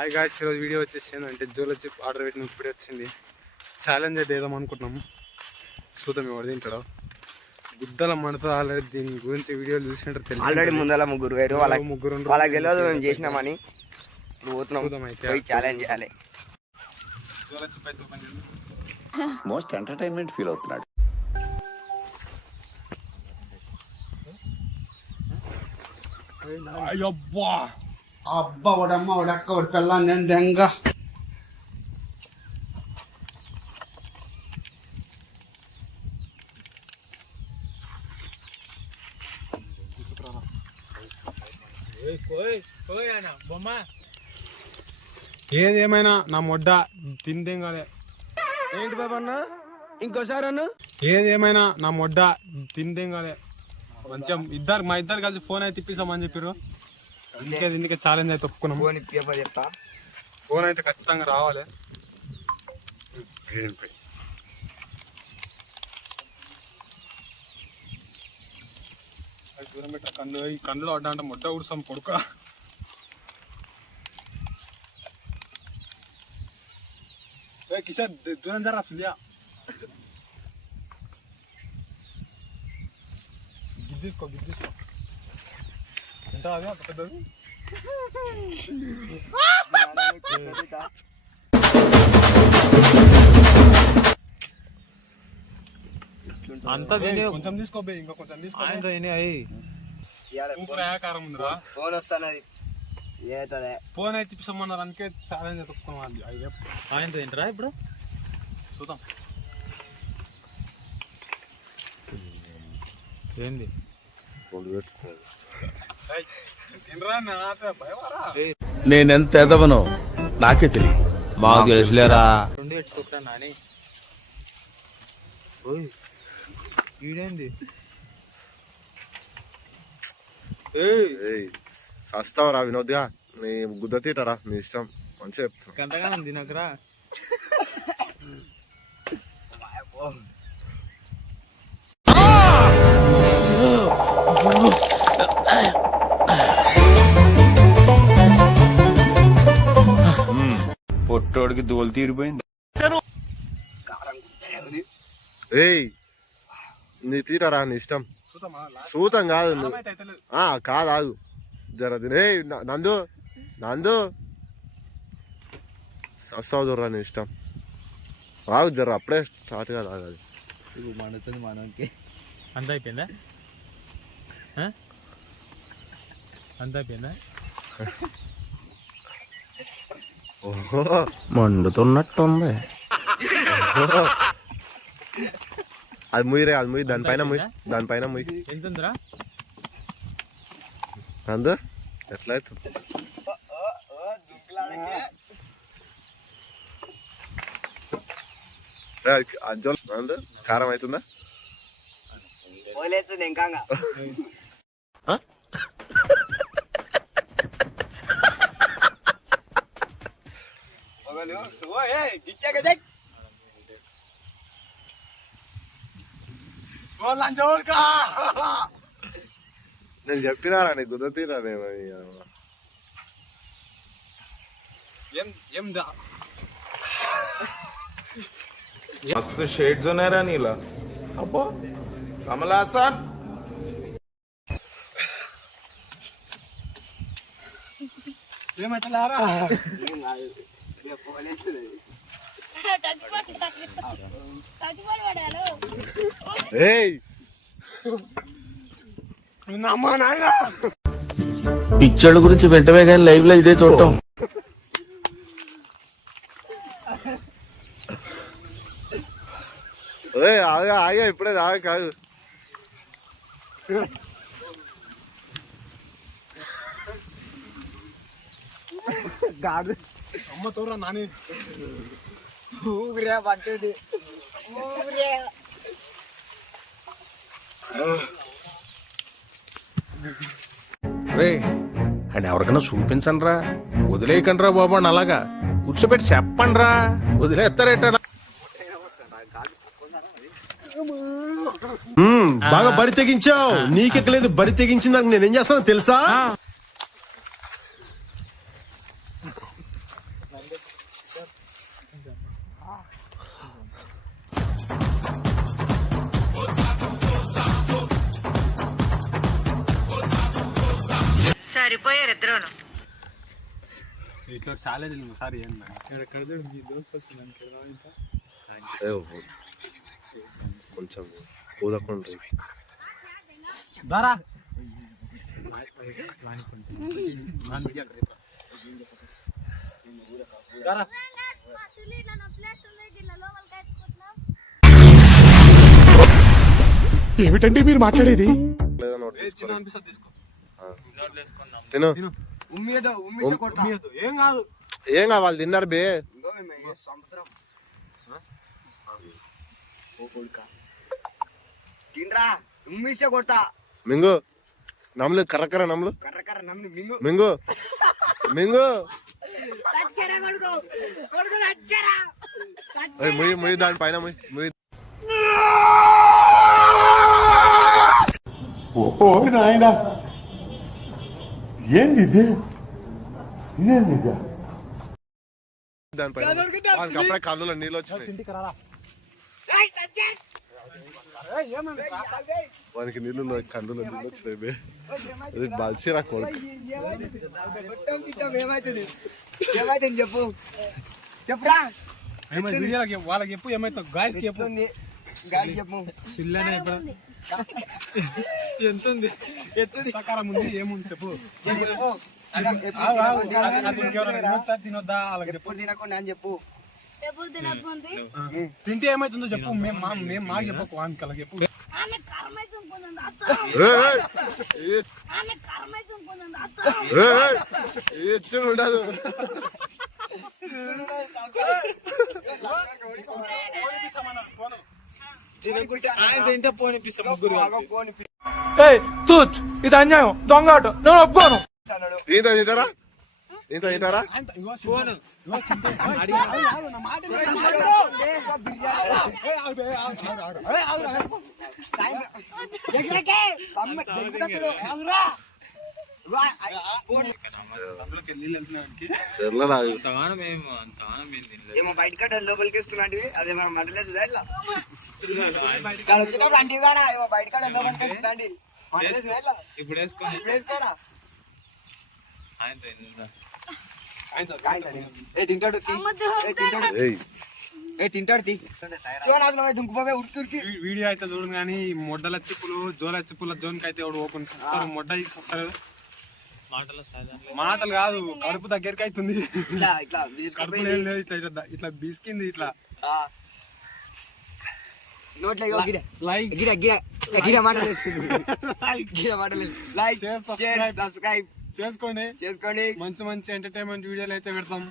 Hi guys, ఈరోజు video వచ్చేసి ఏంటంటే జోలో చిప్ ఆర్డర్ పెట్టిన ఇప్పుడే వచ్చింది. ఛాలెంజ్ అయితే ఏదాం అనుకుంటున్నాము. చూద్దాం ఎవరు తింటాడో. గుద్దల మనతో ఆల్రెడీ దీని గురించి వీడియోలు చూసినట్టు తెలుసు. ఆల్రెడీ ముందర ముగ్గురు వేరు వాళ్ళకి తెలియదు మేము చేసినామని. ఇప్పుడు చూద్దాం అయితే ఛాలెంజ్ చేయాలి. జోలో చిప్ అయితే ఓపెన్ చేస్తాం. మోస్ట్ ఎంటర్టైన్మెంట్ ఫీల్ అవుతున్నాడు. అయ్యబ్బా అబ్బా వాడమ్మ వాడక్క వాడి పిల్ల నేను దెంగ ఏదేమైనా నా మొడ్డ తిందేం కాలే. ఏంటి బాబా అన్న ఇంకోసారి అన్న ఏదేమైనా నా మొడ్డ తిందేం కాలే. మంచిగా మా ఇద్దరు కలిసి ఫోన్ అయితే ఇప్పిస్తామని చెప్పారు. ఇందుకే ఛాలెంజ్ అయితే ఒప్పుకున్నాం. చెప్తా ఫోన్ అయితే ఖచ్చితంగా రావాలి. దూరం పెట్ట కన్నులో అడ్డా అంటే మొట్ట ఊడుస్తాం కొడుక. కిషోర్ దూరం జరా సుల్యా గిద్దీసుకో ఎంత అదే పెద్దది. అంతా కొంచెం తీసుకోబోయి ఇంకా కొంచెం తీసుకో. కారం ఉందిరా. ఫోన్ వస్తానది ఫోన్ అయితే ఇప్పిస్తామన్నారు. అందుకే ఛాలెంజ్ తప్పుకున్నాం. ఆయన ఏంటరా ఇప్పుడు చూద్దాం ఏంది. నేనెంత ఎదవనో నాకే తెలియదు. మాకు తెలుసులేరా. రెండు పెట్టుకోరా నాని. ఈడేంది వస్తావరా వినోద్గా, నీ గుద్ద తీటరా నీ ఇష్టం. మంచిగా చెప్తాను. గంటగా తినకరా. పొట్టోడికి దోలు తీరిపోయింది. ఏయ్ నీ తీటరా నీ ఇష్టం. సూతం కాదు కాదు ఆగు జర తినే. నందు వస్తావు దూరా నీ ఇష్టం. ఆగు జర అప్పుడే స్టార్ట్ కాదు ఆగాలి. మండుతుంది మనకి. అంత అయిపోయిందా? అంత అయిపోయిందా? ఓహో మండుతున్నట్టుంది. అది ముయ్యరే, అది ముయ్యి దానిపైన ముయ్యి. ఎంతుందిరా నందు? ఎట్లా అవుతుంది? అజ్జోల్ నందు కారం అవుతుందా? ఇంకా నేను చెప్పినారా నీకు గుద్ద తీరా. మస్తు షేడ్స్ ఉన్నాయరా నీలా. అబ్బో కమల్ హాసన్. ఏమైతేరా పిచ్చోళ్ళ గురించి వెంటనే కానీ లైవ్ లో ఇదే చూడటం. ఆగా ఇప్పుడే కాదు. కాదు అమ్మ తోరా నాని. ఊపిరే పట్టేది. అండ్ ఎవరికైనా చూపించండి రా, వదిలేయకండి రా బాబు. అలాగా కూర్చోబెట్టి చెప్పండి రా, వదిలేస్తారేట. బాగా బరి తెగించావు. నీకెక్కలేదు, బరి తెగించిందానికి నేనేం చేస్తానో తెలుసా? సరిపోయారు ఇద్దరును. ఇట్లా ఛాలెంజ్ ఒకసారి ఏందా ఇక్కడ కడితే మీ దోస్తు వస్తుంది కొంచెం ఊదకుండా దారా ఏమిటండి మీరు మాట్లాడేది? చిన్న అనిపిస్తుంది తీసుకో తిను ఏం కాదు ఏం కావాలి తిన్నారు బే తినరా ఉమ్మిస్తే కొడతా మింగు నమ్ములు కర్రకర్ర నమ్ములు కర్ర నమ్మి మింగు మింగు మింగు ముయ్యి ముయ్యి దానిపైన ముయ్యి ముయ్యి ఓ నాయన ఏంది ఇది? ఇదేంది ఇది? దానిపైన వానికి అప్పుడే కళ్ళులో నీళ్ళు వచ్చినాయి వానికి నీళ్ళు కళ్ళులో నీళ్ళు వచ్చినాయి బే ఇది బలిసిరా కొడుకు ఏమైతుంది చెప్పు చెప్పురా వీడియోలకి వాళ్ళకి చెప్పు ఏమైతే గాయస్కి చెప్పు గాలి చెప్పు పిల్లనే ఎంత ఉంది సకాలం ఉంది ఏముంది చెప్పు తినొద్దా వాళ్ళకి చెప్పు ఎప్పుడు తినకుండా అని చెప్పు తింటే ఏమైతుందో చెప్పు మేము మాకు చెప్పకు వానికి అలా చెప్పు ఉండదు తింటే పోనిపిస్తాం ముగ్గురు ఇది అన్యాయం దొంగ ఆట నేను ఒప్పుకోను. ఇంత తింటారా ఇంత తింటారా ఏమో బయట కట్ట లోపలికి వేసుకున్నట్టు అదే మనం మటలేసుదా ఇట్లా వచ్చేటప్పుడు అంటే ఇవ్వరా ఏమో బయట కట్ట లోపలికి వేసుకుంటా మటలేసుదా ఇట్లా ఇప్పుడు వేసుకోరా తింటాడు తింటాడు దుంకుపోవే ఉరికి ఉరికి వీడియో అయితే చూడండి కానీ మొడ్డల చిప్పులు జోల చిప్పుల జోన్కి అయితే ఎవడు ఓపెన్ చేస్తారు మొడ్డ ఇస్తారు మాటలు కాదు కడుపు దగ్గరికి అవుతుంది ఇట్లా ఇట్లా కడుపు లేదు ఇట్లా ఇట్లా బిస్కింది ఇట్లా నోట్లో లైక్ గిర గిర గిర మాటలు గిర మాటలు లైక్ షేర్ సబ్స్క్రైబ్ చేసుకోండి చేసుకోండి మంచి మంచి ఎంటర్టైన్మెంట్ వీడియోలు అయితే పెడతాం